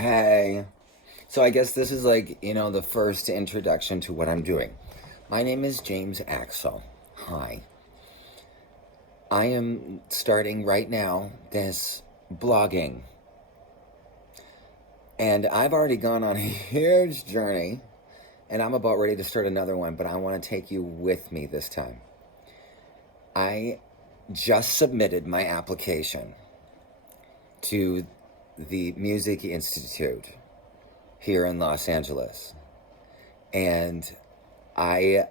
Hey. So I guess this is like, the first introduction to what I'm doing. My name is James Axel. Hi. I am starting right now this blogging. And I've already gone on a huge journey, and I'm about ready to start another one, but I want to take you with me this time. I just submitted my application to the Music Institute here in Los Angeles. And I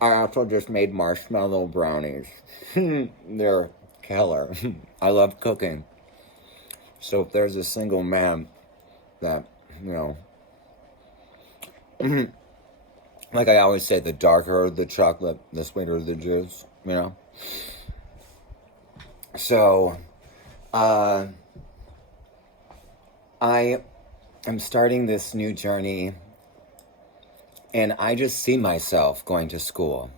also just made marshmallow brownies. They're killer. I love cooking. So if there's a single man that, like I always say, the darker the chocolate, the sweeter the juice, So, I am starting this new journey, and I just see myself going to school.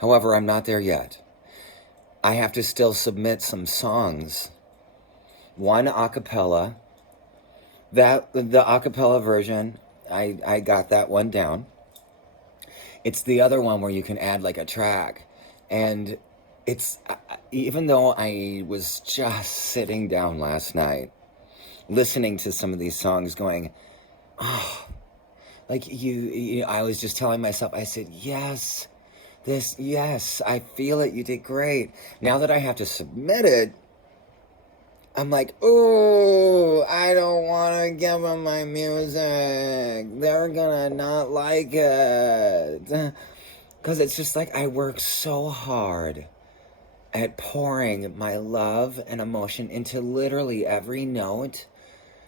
However, I'm not there yet. I have to still submit some songs. One a cappella. The a cappella version, I got that one down. It's the other one where you can add like a track. And it's, even though I was just sitting down last night, listening to some of these songs going, like I was just telling myself, I said, yes, I feel it, you did great. Now that I have to submit it, I'm like, ooh, I don't want to give them my music. They're gonna not like it. Because it's just like I work so hard at pouring my love and emotion into literally every note,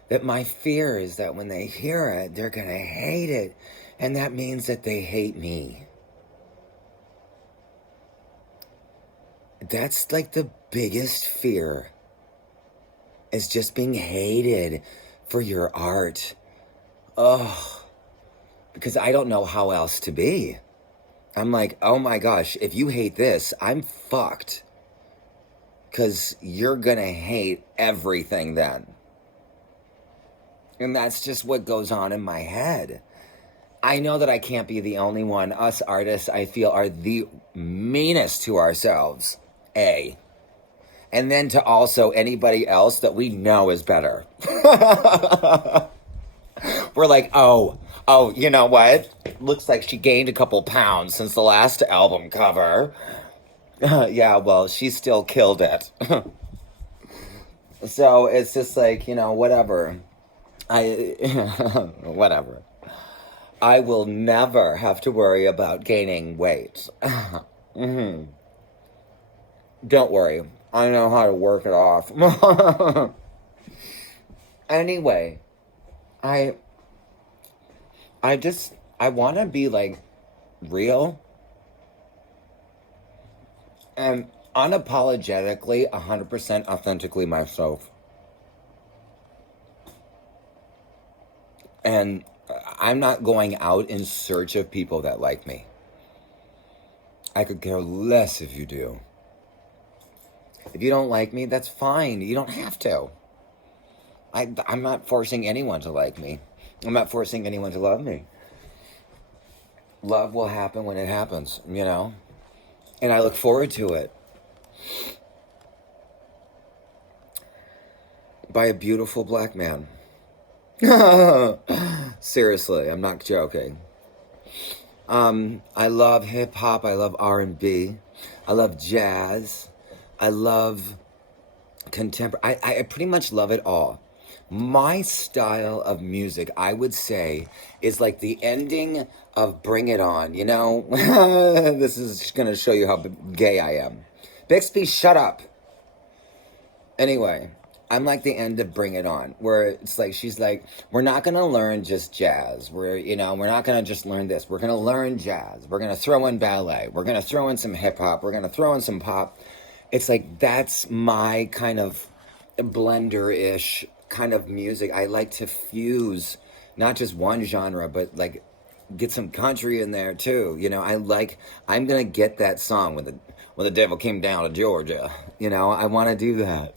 that my fear is that when they hear it, they're gonna hate it. And that means that they hate me. That's like the biggest fear, is just being hated for your art. Because I don't know how else to be. I'm like, oh my gosh, if you hate this, I'm fucked. Because you're gonna hate everything then. And that's just what goes on in my head. I know that I can't be the only one. Us artists, I feel, are the meanest to ourselves. And then to also anybody else that we know is better. We're like, oh, you know what? Looks like she gained a couple pounds since the last album cover. Yeah, well, she still killed it. So it's just like, whatever. Whatever. I will never have to worry about gaining weight. Don't worry. I know how to work it off. Anyway, I want to be like real and unapologetically 100% authentically myself. And I'm not going out in search of people that like me. I could care less if you do. If you don't like me, that's fine. You don't have to. I'm not forcing anyone to like me. I'm not forcing anyone to love me. Love will happen when it happens, And I look forward to it. By a beautiful black man. Seriously, I'm not joking. I love hip-hop. I love R&B. I love jazz. I love contemporary. I pretty much love it all. My style of music, I would say, is like the ending of Bring It On, This is going to show you how gay I am. Bixby, shut up. Anyway, I'm like the end of Bring It On, where it's like, she's like, we're not going to learn just jazz. We're not going to just learn this. We're going to learn jazz. We're going to throw in ballet. We're going to throw in some hip-hop. We're going to throw in some pop. It's like, that's my kind of blender-ish kind of music. I like to fuse not just one genre, but like get some country in there too. I'm going to get that song when the devil came down to Georgia. I want to do that.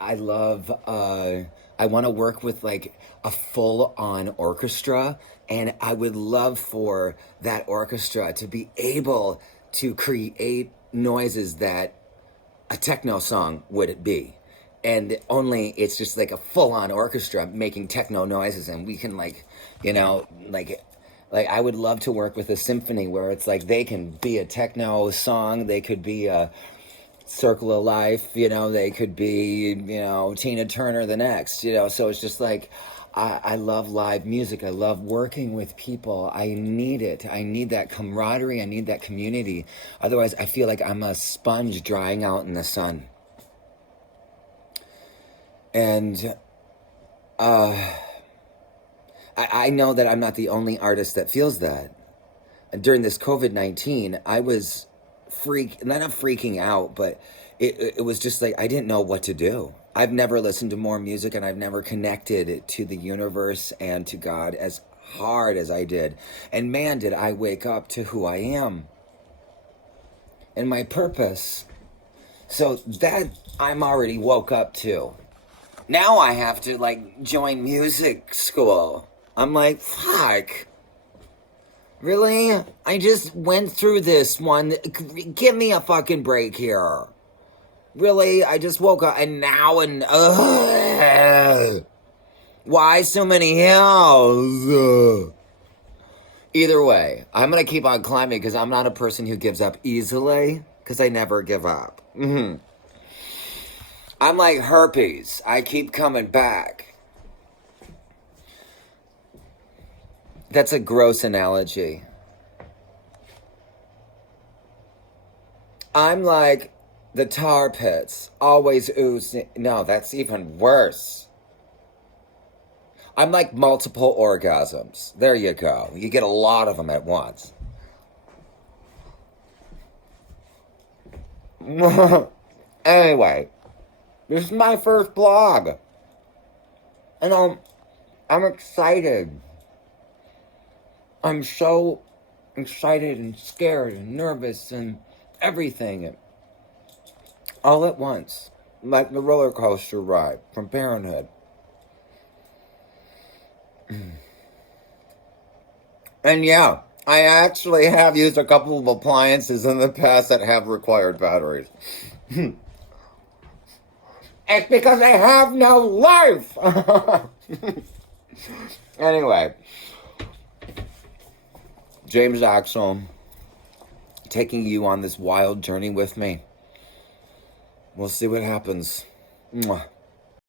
I love, I want to work with like a full on orchestra, and I would love for that orchestra to be able to create noises that a techno song would be. And only it's just like a full on orchestra making techno noises, and we can like, you know, like I would love to work with a symphony where it's like they can be a techno song, they could be a Circle of Life, you know, they could be, you know, Tina Turner the next, you know, so it's just like, I love live music. I love working with people. I need it. I need that camaraderie. I need that community. Otherwise, I feel like I'm a sponge drying out in the sun. And I know that I'm not the only artist that feels that. During this COVID-19, I was not freaking out, but it was just like I didn't know what to do. I've never listened to more music, and I've never connected to the universe and to God as hard as I did. And man, did I wake up to who I am and my purpose. So that I'm already woke up to. Now I have to like join music school. I'm like, fuck. Really? I just went through this one. Give me a fucking break here. Really? I just woke up and now why so many hills? Either way, I'm going to keep on climbing because I'm not a person who gives up easily because I never give up. I'm like herpes. I keep coming back. That's a gross analogy. I'm like the tar pits, always oozing. No, that's even worse. I'm like multiple orgasms. There you go. You get a lot of them at once. Anyway, this is my first blog. And I'm excited. I'm so excited and scared and nervous and everything all at once, like the roller coaster ride from Parenthood. And yeah, I actually have used a couple of appliances in the past that have required batteries. It's because I have no life! Anyway. James Axel, taking you on this wild journey with me. We'll see what happens. Mwah.